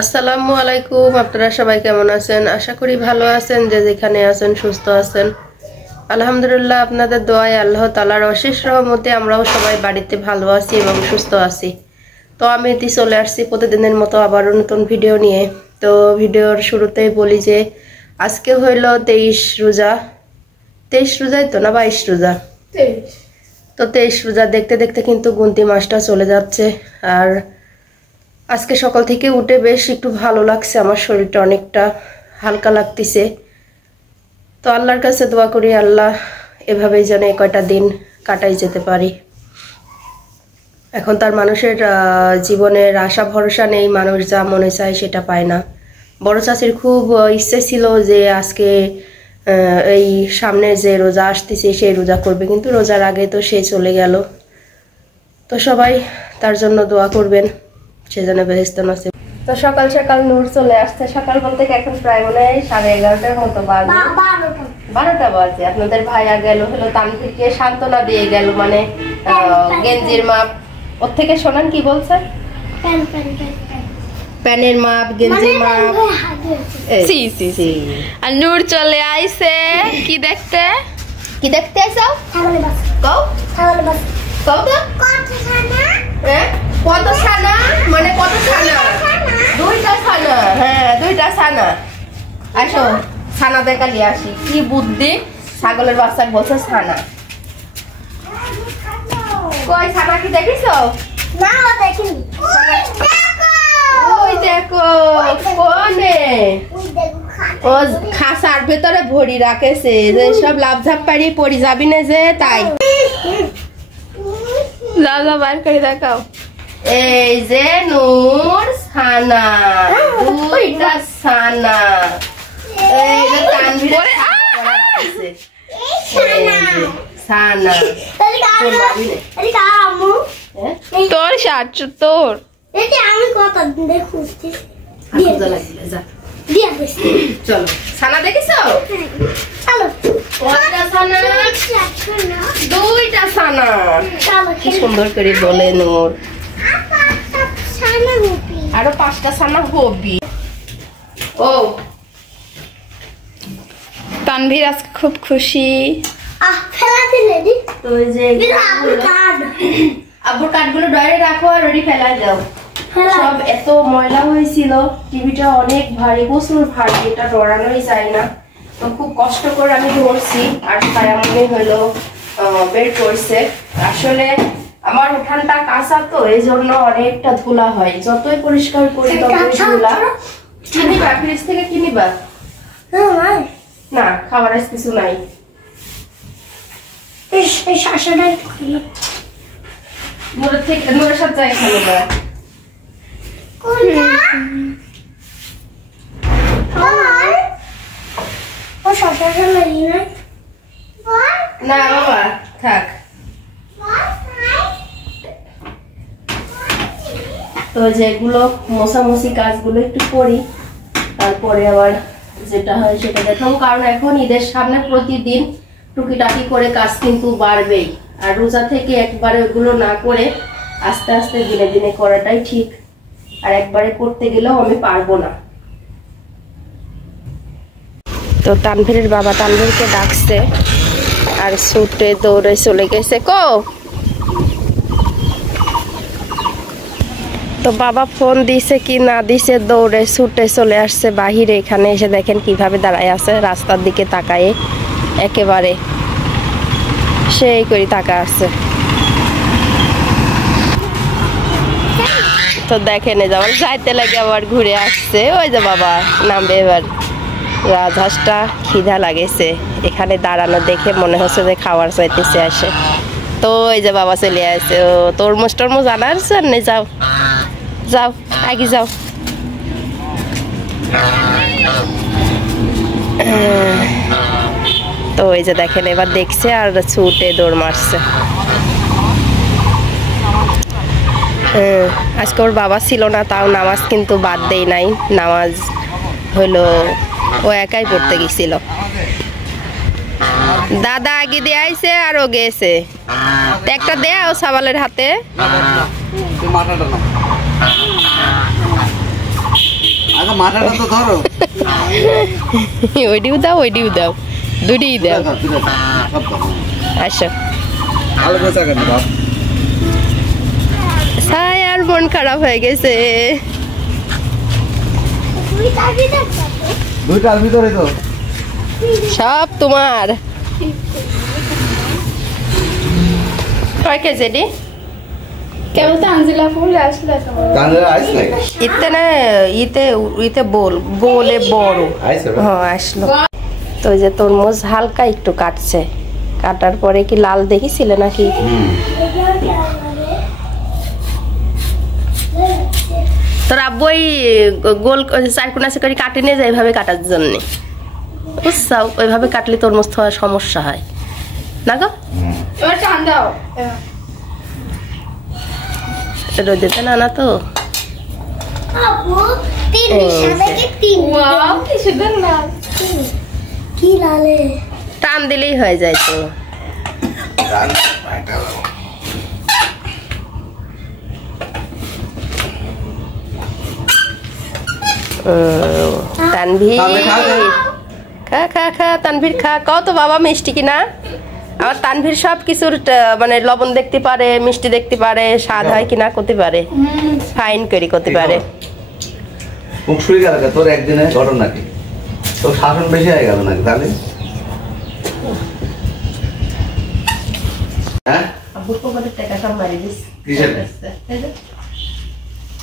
আসসালামু আলাইকুম। আপনারা সবাই কেমন আছেন? আশা করি ভালো আছেন, যে যেখানে আছেন সুস্থ আছেন। আলহামদুলিল্লাহ, আপনাদের দোয়ায় আল্লাহ তাআলার অশেষ রহমতে আমরাও সবাই বাড়িতে ভালো আছি এবং সুস্থ আছি। তো আমি চলে আসছি প্রতিদিনের মতো আবারও নতুন ভিডিও নিয়ে। তো ভিডিওর শুরুতেই বলি যে আজকে হইল 23 রোজা। 23 রোজাই তো না 22 রোজা? 23। তো 23 রোজা দেখতে দেখতে কিন্তু গুনতি মাসটা চলে যাচ্ছে। আর আজকে সকাল থেকে উঠে বেশ একটু ভালো লাগছে, আমার শরীরটা অনেকটা হালকা লাগতেছে। তো আল্লাহর কাছে দোয়া করি আল্লাহ এভাবেই যেন কয়টা দিন কাটাই যেতে পারি। এখন তার মানুষের জীবনের আশা ভরসা নেই, মানুষ যা মনে চায় সেটা পায় না। বড় চাচির খুব ইচ্ছে ছিল যে আজকে এই সামনে যে রোজা আসতেছে সেই রোজা করবে, কিন্তু রোজার আগে তো সে চলে গেল। তো সবাই তার জন্য দোয়া করবেন, সে যেন বেহেশতে নসিব। তো সকাল সকাল নূর চলে আসছে। সকাল বলতে এখন প্রায় মনে হয় 11:30-টার মতো বাজে, 12টা বাজে। আপনাদের ভাইয়া গেল হলো তানভীরকে সান্ত্বনা দিয়ে গেল, মানে গেঞ্জির মাপ ওর থেকে শোনান কি বলছে, প্যানের মাপ, গেঞ্জির মাপ। আর নূর চলে আইছে কি দেখতে আইছো? কও কও তো কত ছানা, মানে কত ছানা? 2টা ছানা। হ্যাঁ 2টা ছানা। আসো ছানা দেখা নিয়ে আসি। কি বুদ্ধি, ছাগলের বাচ্চাকে বলছে ছানা। কই ছানা কি দেখিছো? না দেখিনি। ওই দেখো কোনে, ও খাসার ভেতরে ভরি রাখেছে, যে সব লাভঝাপ পারি পড়ি যাবি না যে, তাই যাও যাও বার করে দেখাও। এই যে নূর ছানা, 2টা ছানা। এই যে তানভীর ছানা। তোর শার্ট তোর আমি কত খুঁজছি। চলো ছানা দেখিছো? চলো 2টা ছানা। চলো কি সুন্দর করে বলে নূর, আরো 5টা ছানা হবি। ও তানভীর আজকে খুব খুশি। আব্বুর কাঠগুলো ডয়ারে রাখো আর ওটি ফেলা যাও। সব এত ময়লা হয়েছিল, টিভিটা অনেক ভারী, প্রচুর ভারী, এটা ডরানোই যায় না। তো খুব কষ্ট করে আমি ধরছি, আর ছায়া মনে হলো বের করছে। আসলে আমার উঠানটা কাঁচা, তো এই জন্য অনেকটা ধুলা হয়, যতই পরিষ্কার করি ততই ধুলা। কিনিবা ফ্রিজ থেকে কিনিবা? না খাবার কিছু নাই। নূরের সাথে এখানে না বাবা থাক। তো যেগুলো মোছামুছি কাজগুলো একটু করি, তারপরে আবার যেটা হয় সেটা দেখাবো। কারণ এখন ঈদের সামনে প্রতিদিন টুকিটাকি করে কাজ কিন্তু বাড়বেই, আর রোজা থেকে একবারে ওগুলো না করে আস্তে আস্তে দিনে দিনে করাটাই ঠিক। আর একবারে করতে গেলেও আমি পারবো না। তো তানভীরের বাবা তানভীরকে ডাকছে, আর ছুটে দৌড়ে চলে গেছে। তো বাবা ফোন দিছে কি না দিছে, দৌড়ে ছুটে চলে আসছে বাহিরে। এখানে এসে দেখেন কিভাবে দাঁড়ায় আছে, রাস্তার দিকে তাকায়ে একেবারে সেই করে তাকা আছে। তো দেখেন এই যাবার যাইতে লাগে আবার ঘুরে আসছে। ওই যে বাবা নামবে এবার। রাজহাঁসটা খিদা লাগেছে, এখানে দাঁড়ানো দেখে মনে হচ্ছে যে খাবার চাইতেছে আসে। তো ওই যে বাবা চলে আসছে। ও তরমুজ টরমুজ আনার জন্য যাও যাও আগে যাও। তো ওই যে দেখেন এবার দেখছে আর ছুটে দৌড় মারছে। আজকে ওর বাবা ছিল না, তাও নামাজ কিন্তু বাদ দেই নাই। নামাজ হলো ও একাই পড়তে গেছিল। দাদা আগে দিয়ে আইছে আর ও গেছে। একটা দেও সাবালের হাতে। মাথাটা তো ধরো। ওইটিও দাও দুটিই দাও। আসো আলো বেচা কেন বাপ? ছায়ার মন খারাপ হয়ে গেছে। দুইটার ভিতরে তো সব তোমার। কয় কেজি এটি? কেবল তো আঞ্জিলা ফুল আসলে গানের আইস নাই ইতে না ইতে বলে বড়। আইস হ্যাঁ আসলো। তো ওই যে তরমুজ হালকা একটু কাটছে, কাটার পরে কি লাল দেখিছিলে নাকি? তোর আব্বু ওই গোল চারকোনা করে কাটে নিয়ে যায় এইভাবে কাটার জন্য, বুঝছাও? ওইভাবে কাটলে তরমুজ খাওয়ার সমস্যা হয় না গো। এবার টান দাও। রোদেতে না তো। আপু তিন সাদা কি তিন ওয়াও কি সুন্দর লাল। কি লালে টান দিলেই হয়ে যায় তো। তানভীর খা খা খা, তানভীর খা। কত বাবা মিষ্টি কিনা? আমার তানভীর সব কিছুর মানে লবণ দেখতে পারে, মিষ্টি দেখতে পারে, স্বাদ হয় কিনা করতে পারে, ফাইন করি করতে পারে। মুখ শুয়ে গেল তোর একদিনে ঘটনা নাকি? তোর শাসন বেশি হয়ে গেল নাকি তাহলে? হ্যাঁ আব্বুর পকেটে টাকা সব মারি দিস। কিসের?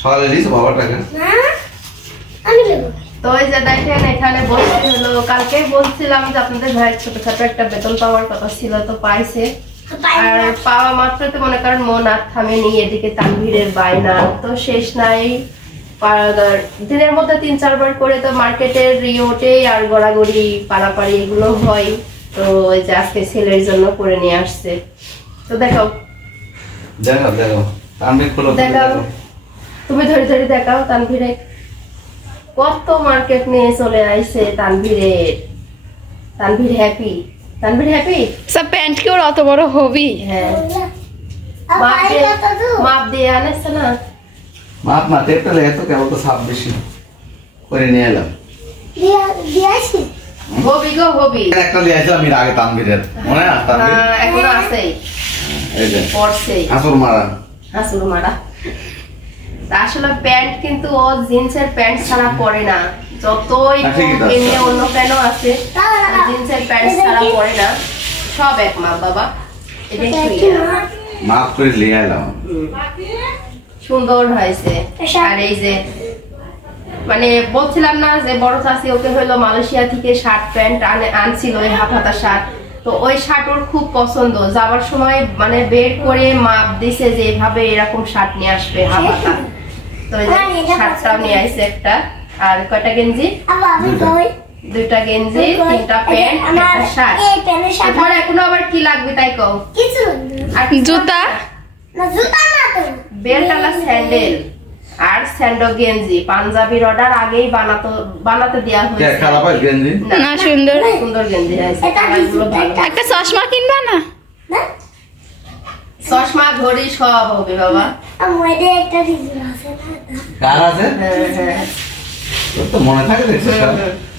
সকালে দিস বাবার টাকা? না আমি দেবো। তো ওই যে দেখেন এখানে বসতে হলো। কালকে বলছিলাম যে আপনাদের ভাইয়ের ছোটখাটো একটা বেতন পাওয়ার কথা ছিল, তো পাইছে। আর পাওয়া মাত্র তো মনে করেন মন আর থামেনি, এদিকে তানভীরের বায়না তো শেষ নাই। দিনের মধ্যে 3-4 বার করে তো মার্কেটের রিওটে আর গড়াগড়ি পাড়াপাড়ি এগুলো হয়। তো ওই যে আজকে ছেলের জন্য করে নিয়ে আসছে। তো দেখাও দেখো তানভীর খোলো দেখাও, তুমি ধরে ধরে দেখাও। তানভীরে কত মার্কেট নিয়ে চলে আইছে। তানভীর হ্যাপি। সব প্যান্ট কি ওর অত বড় হবি? হ্যাঁ আপু আই কত দু মাপ দিয়ে আনেছে না। মাপ না টেপটা লেগে তো কেবল তো সাপ বেশি করে নিয়ে এলাম। দিয়েছি হবি একটা নিয়ে আসলাম এর আগে তানভীরের, মনে না? তানভীর এখনো আছেই, এই যে পড়ছেই আসর মারা। আসলে মারা। তা আসলে প্যান্ট কিন্তু ও জিন্সের প্যান্ট ছাড়া পরে না। যতই ঠিকই তো আছে। এমনি অন্য প্যান্টও আছে, জিন্সের প্যান্ট ছাড়া পরে না। সব এক মাপ বাবা। এটা কি মাপ করে নিয়ে এলাম। সুন্দর হয়েছে। আর এই যে মানে বলছিলাম না যে বড় চাষি ওকে হলো মালয়েশিয়া থেকে শার্ট প্যান্ট আনছিল, ওই হাফ হাতা শার্ট। তো ওই শার্ট ওর খুব পছন্দ। যাওয়ার সময় মানে বের করে মাপ দিছে যে এভাবে এরকম শার্ট নিয়ে আসবে হাফ হাতা। তো এই যে শার্টটাও নিয়ে আসছে একটা। আর কয়টা গেঞ্জি? আপু আমি কই দুইটা গেঞ্জি, 3টা প্যান্ট, একটা শার্ট। এই প্যান্টের সাথে তোমার এখনো আবার কি লাগবে তাই কও। কিছু আর কি জুতা? না জুতা না তো বেল্ট আর স্যান্ডেল আর স্যান্ডো গেঞ্জি। পাঞ্জাবির অর্ডার আগেই বানাতে দেওয়া কে হয়েছে। খারাপ হয় গেঞ্জি? না সুন্দর। সুন্দর গেঞ্জি আছে, এটা কালারগুলো ভালো। একটা চশমা কিনবা না? না চশমা ঘড়ি সব হবে বাবা। আমাদের একটা রিজন আছে না কার আছে? হ্যাঁ তোর তো মনে থাকে দেখছিস সব।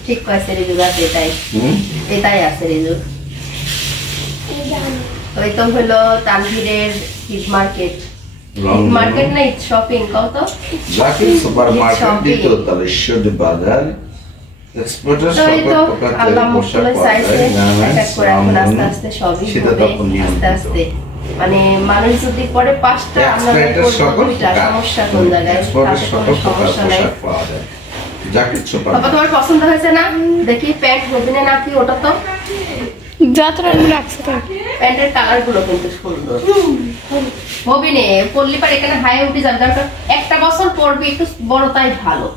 ঠিক কয়েছে রিজু আছে, এটাই আছে রিজু। এই জানো ওই তো হলো তানভীরের ঈদ মার্কেট। রং মার্কেট না ঈদ শপিং কত। Zakir super market shopping। দ্বিতীয় তলে সদর বাজার এক্সপোর্টার তো এই তো সকল প্রকার আল্লাহ পোশাক মুখগুলো পাওয়া চাইছে যায়, এক এক করে এখন আস্তে গার্মেন্টস, আস্তে সবই সেটা হবে তখন নিয়ন্ত্রিত। আস্তে আস্তে। মানে মানুষ যদি পরে 5টা আমরা এক্সপোর্টার সকল দুইটা প্রকার সমস্যা কোন জায়গায়, এক্সপোর্টার তাতে সকল কোনো প্রকার সমস্যা নাই। পোশাক পাওয়া যায় জাকির সুপার বাবা তোমার পছন্দ হয়েছে না? দেখি প্যান্ট হবিনে নাকি ওটা তো যাত্রা আমি রাখছি তো। প্যান্টের কালার গুলো কিন্তু সুন্দর। হবিনে পল্লী পার এখানে হাই উঠে যাবে, কারণ একটা বছর পরবি একটু বড় তাই ভালো।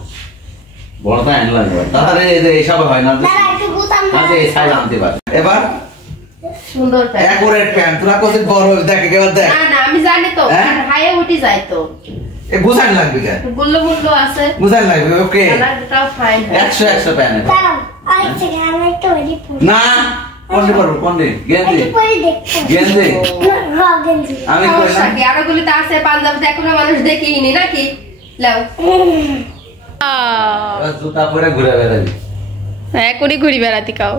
বড়টা আনলাম তাহলে এই যে এইসব হয় না তারা একটু বুতাম না যে এই সাইজ আনতে পারে এবার সুন্দর প্যান্ট। অ্যাকুরেট প্যান্ট তোরা কোসে বড় দেখ এবার দেখ না না আমি জানি তো, হ্যাঁ? হাই উঠে যায় তো। এ গুছান লাগবে কেন গুল্লো গুল্লো আছে, গুছান লাগবে ওকে কালারটাও ফাইন। 100 প্যান্ট দাঁড়াও আরেক সেকেন্ড আমি একটু ওইটি পরি না কোনটি করবো কোনটি গেঞ্জি একটু পরে দেখো গেঞ্জি হ্যাঁ গেঞ্জি আমি কই না আরো গুলিতে আছে পাঞ্জাবিতে এখনো মানুষ দেখিনি নাকি? লাও এবার জুতা পরে ঘুরে বেড়াবি। এখনই ঘুরি বেড়াতে কাও।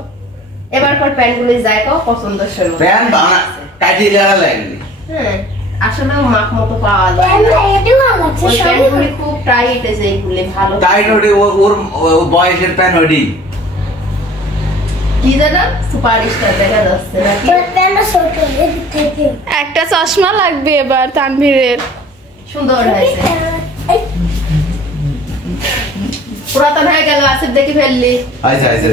এবার পর প্যান্টগুলি যায় কো পছন্দ ছিল প্যান্ট বানা কাটিয়ে লাগা লাগনি। হ্যাঁ আসলে মাপ মতো পাওয়া যায় প্যান্ট না। এটা ভালো আছে ওই সবই প্যান্টগুলি খুব টাইট আছে, এইগুলি ভালো টাইট ওটি ওর বয়সের প্যান্ট ওটি। কি জানা সুপার স্টার দেখা যাচ্ছে নাকি? তোর প্যান্ট ছোট এদিক থেকে একটা চশমা লাগবে এবার তানভীরের। সুন্দর হয়েছে, এই পুরাতন হয়ে গেল, আসিফ দেখি ফেললি। আচ্ছা আচ্ছা